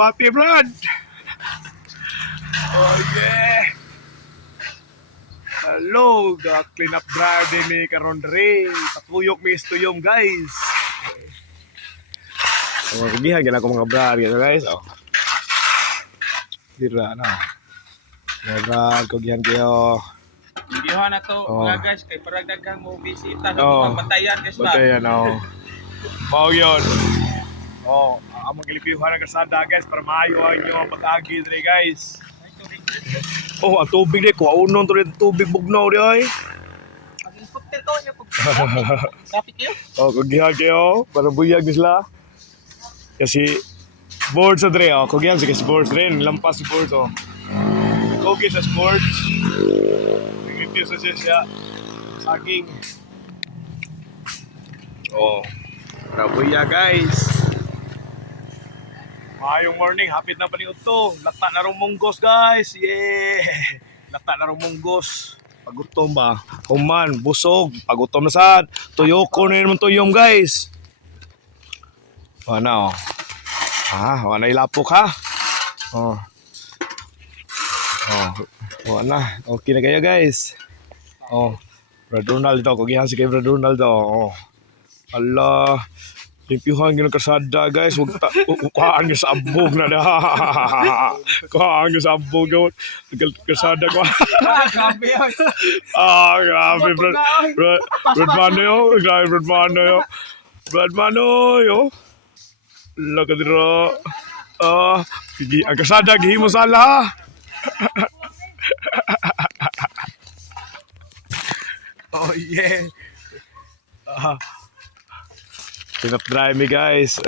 bati, Brad. Oh, yeah. Hello, clean up garden ni karon dre. Patuyok mi istuyom, guys. Oh, gihan gina ko mga brad, guys. Oh. Dira na. Mga brad, ko gihan kayo. Videohan na to Oh. mga guys kay parang daghang mo bisita sa Oh. mga batayan guys ba. Batayan, oh. Mao yun. Oh, among gilipihan ang kasada, guys, para maayo ang inyong pag-agi dre, guys. Oh, ang tubig di ko. Unon to rin tubig bugnaw di ay. Ang helicopter ko niya pag traffic yun. Oh, kugihan kayo. Para buyag ni sila. Kasi board sa dre. Oh, kugihan si kasi board rin. Lampas si board. Oh. Kugi sa sports. Nag-review sa siya. Saging. Oh. Para buyag, guys. Mayong morning, hapit na pa ni Utto. Lata na rong munggos, guys. Yeah! Lata na rong munggos. Pagutom ba? Human, busog. Pagutom na sad. Tuyoko na naman tuyom, guys. Ano? Ah, wala ilapok ha? Oh. Oh. Wala. Okay na kayo, guys. Oh. Brad Ronaldo. Kugihan si kay Brad Ronaldo. Oh. Allah. Limpyuhan gina kasada, guys. Huwag kaan nga sa abog na na. Kaan nga sa abog yun. Kasada ko. Grabe yun. Ah, grabe. Brad Mano. Grabe, Brad Mano. Brad Mano. Lakadira. Ah, ang kasada, gihimo sala. Oh, yeah. Ah. Pinap-dry me, guys.